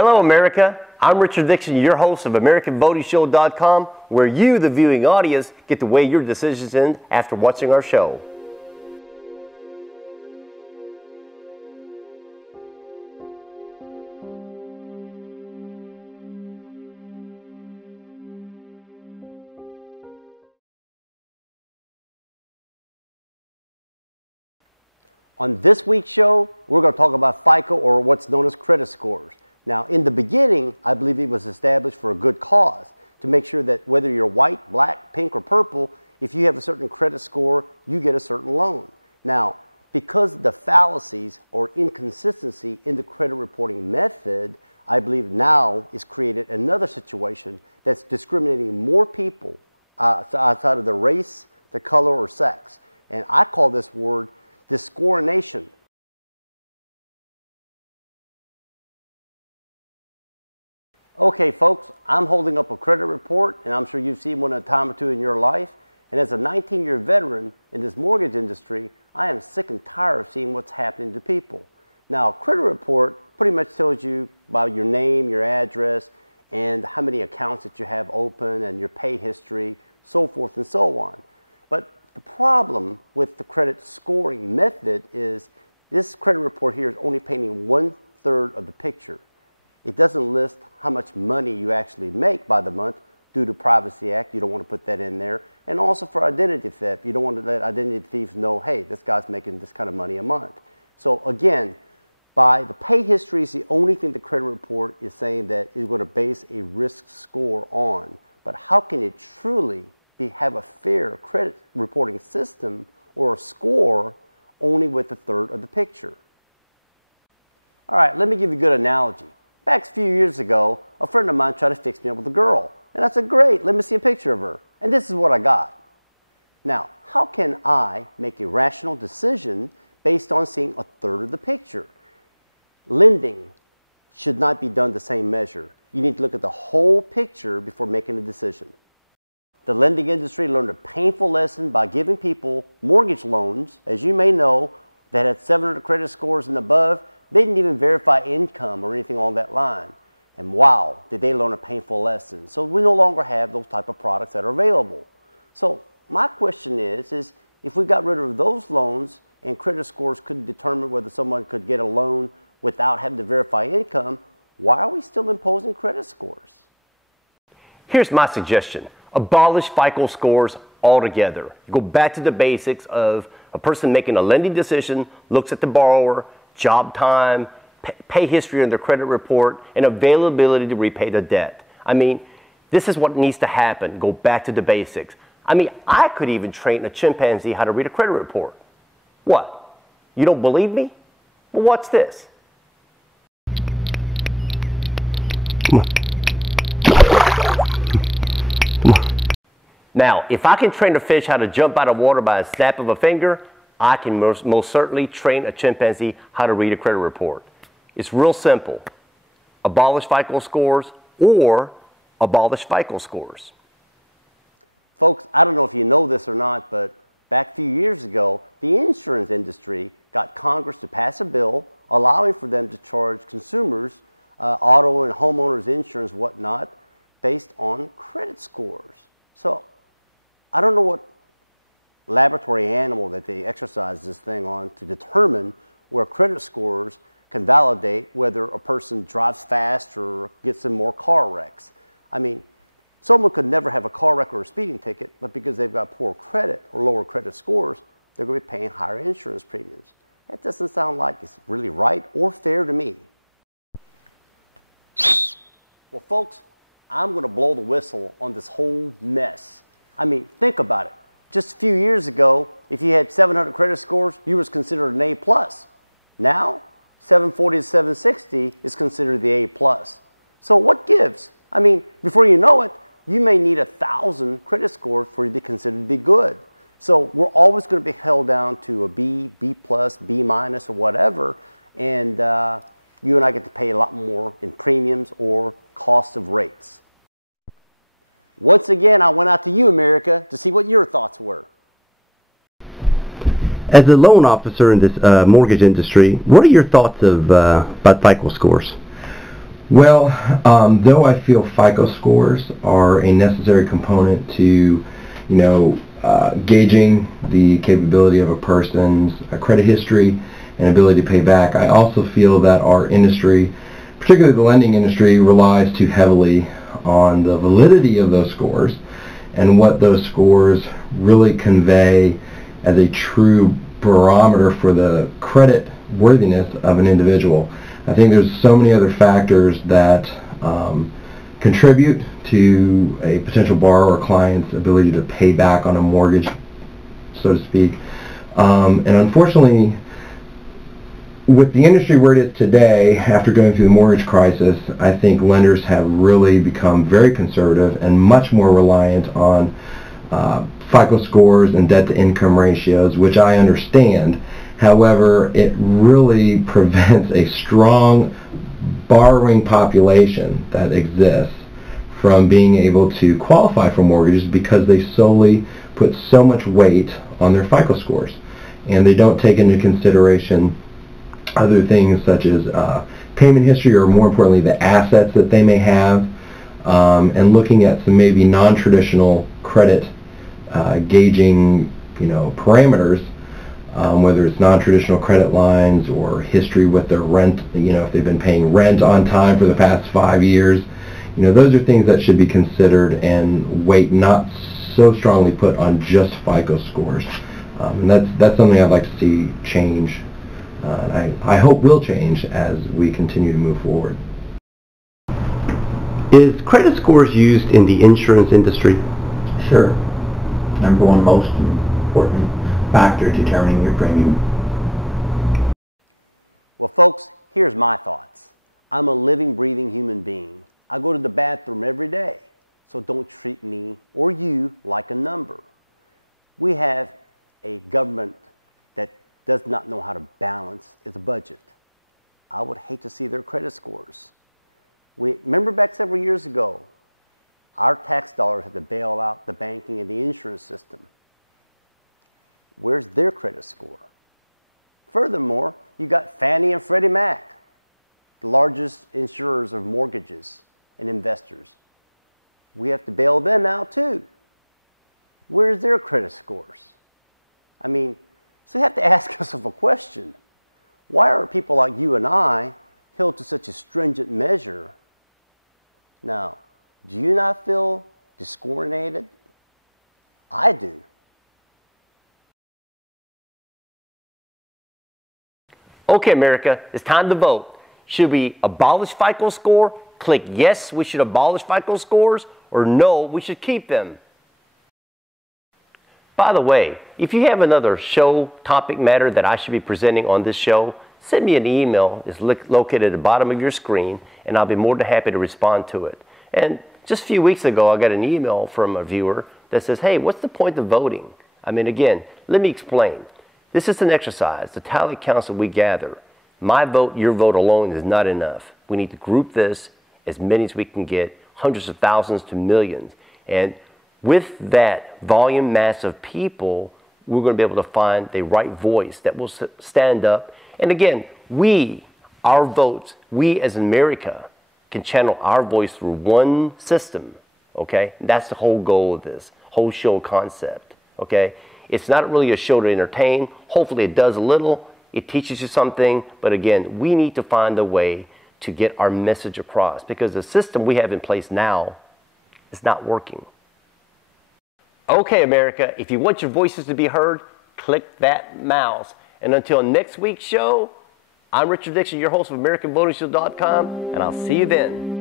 Hello, America. I'm Richard Dixon, your host of AmericanVotingShow.com, where you, the viewing audience, get to weigh your decisions in after watching our show. On this week's show, we're going to talk about FICO, or what's known as credit scores. Now, in the beginning, I believe it was established for a good cause, to make sure that whether you're white, black, pink, or purple, if you have a certain credit score, you get a certain loan. Now, because of the fallacies or inconsistency in the credit reporting method, I believe now is created another situation that's discriminating more people outside of the race, the color, or sex. And I call this word discorination. Okay, folks, I'm holding up a credit report, and I'm sure you've seen one a time or two in your life. And as a 19-year veteran in this mortgage industry, I am sick and tired of seeing what's happening to people. Now, a credit report pretty much tells you about your name, your address, and how many accounts that you have open, and your pay history, so forth and so on. But the problem with the credit scoring method is this credit report here is only painting 1/3 of the picture. It doesn't list how much money you actually make by the month due to Privacy Act. You don't want to put that in there. And also for identity theft, you don't want to let identity thieves know, hey, this guy's making this kind of money a month. So again, by the pay history is the only thing the credit report is saying that it's going to base a risk score on. But how can it truly have a fair credit reporting system or a score only with 1/3 of the picture? All right, let me give you a good analogy. Back a few years ago, a friend of mine tried to fix me up with a girl. And I said, great, let me see a picture of her. And this is what I got. Now, how can I make a rational decision based on seeing 1/3 of the picture? Lending should not be done the same measure. You need to look at the whole picture before making a decision. The lending industry learned a painful lesson by giving people mortgage loans, as you may know, that had 700 credit scores and above. They didn't even verify income or anything on that line. And wow, did they learn a painful lesson. So we no longer have those type of products that are available. So my question is if we got rid of those loans and credit scores could determine whether someone could get a loan without having to verify income, why are we still imposing credit scores? Here's my suggestion. Abolish FICO scores altogether. Go back to the basics of a person making a lending decision, looks at the borrower, job time, pay history on their credit report, and availability to repay the debt. I mean, this is what needs to happen. Go back to the basics. I mean, I could even train a chimpanzee how to read a credit report. What? You don't believe me? Well, what's this? Come on. Come on. Now, if I can train a fish how to jump out of water by a snap of a finger, I can most certainly train a chimpanzee how to read a credit report. It's real simple. Abolish FICO scores or abolish FICO scores. Folks, I don't know if you know this or not, but back a few years ago, the insurance industry got Congress to pass a bill allowing for them to charge consumers auto and homeowners insurance, whatnot, based on credit scores. So I don't know what laboratory animal that they exercise this thing on to determine where credit scores can validate whether a person drives fast or gets in more car wrecks. I mean, someone could never have a car wreck or a speeding ticket, but because they've got poor credit or lower credit scores, they're going to be paying higher insurance premiums. That doesn't sound like it's really right or fair to me. Well, folks, I'm going to blow the whistle on this whole mess. I mean, think about it. Just a few years ago, if you had 700 credit scores, you was considered an A+. Now, 740 to 760 is considered the A+. So what gives? I mean, before you know it, you may need 1,000 credit scores for you to consider to be good. So we're always going to be held down to a B, B+, B-, or whatever, and you and I get to pay a lot more in premiums or cost of rates. Once again, I went out to you, America, to see what your thoughts were. As a loan officer in this mortgage industry, what are your thoughts of about FICO scores? Well, though I feel FICO scores are a necessary component to, gauging the capability of a person's credit history and ability to pay back, I also feel that our industry, particularly the lending industry, relies too heavily on the validity of those scores and what those scores really convey as a true barometer for the credit worthiness of an individual. I think there's so many other factors that contribute to a potential borrower or client's ability to pay back on a mortgage, so to speak. And unfortunately, with the industry where it is today, after going through the mortgage crisis, I think lenders have really become very conservative and much more reliant on FICO scores and debt-to-income ratios, which I understand. However, it really prevents a strong borrowing population that exists from being able to qualify for mortgages because they solely put so much weight on their FICO scores, and they don't take into consideration other things such as payment history, or more importantly the assets that they may have, and looking at some maybe non-traditional credit gauging parameters, whether it's non-traditional credit lines or history with their rent, if they've been paying rent on time for the past 5 years. Those are things that should be considered, and weight not so strongly put on just FICO scores. And that's something I'd like to see change. I hope will change as we continue to move forward. Is credit scores used in the insurance industry? Sure. Number one most important factor determining your premium. Well, folks, here's my thoughts. I'm a living, breathing human being. I go to the bathroom every day, so don't treat me or you like a number. We have a government that does not know how to balance its budget. I would hate to see their credit scores. Remember back several years ago, our tax dollars had to bail out the banking and the insurance system. Where's their credit score? Furthermore, you got Fannie and Freddie Mac, the largest insurers of mortgages and investors. We have to bail them out too. Where's their credit scores? So you have to ask yourself a question. Why are people like you and I held to such a stringent measure? Now, do you not feel discriminated? I do. Okay, America, it's time to vote. Should we abolish FICO score? Click yes, we should abolish FICO scores, or no, we should keep them. By the way, if you have another show topic matter that I should be presenting on this show, send me an email. It's located at the bottom of your screen, and I'll be more than happy to respond to it. And just a few weeks ago, I got an email from a viewer that says, hey, what's the point of voting? Again, let me explain. This is an exercise. The tally counts that we gather. My vote, your vote alone is not enough. We need to group this, as many as we can get, hundreds of thousands to millions. And with that volume mass of people, we're going to be able to find the right voice that will stand up. And again, our votes, we as America, can channel our voice through one system, okay? And that's the whole goal of this whole show concept, okay? It's not really a show to entertain. Hopefully it does a little. It teaches you something. But again, we need to find a way to get our message across, because the system we have in place now is not working. Okay, America, if you want your voices to be heard, click that mouse. And until next week's show, I'm Richard Dixon, your host of AmericanVotingShield.com, and I'll see you then.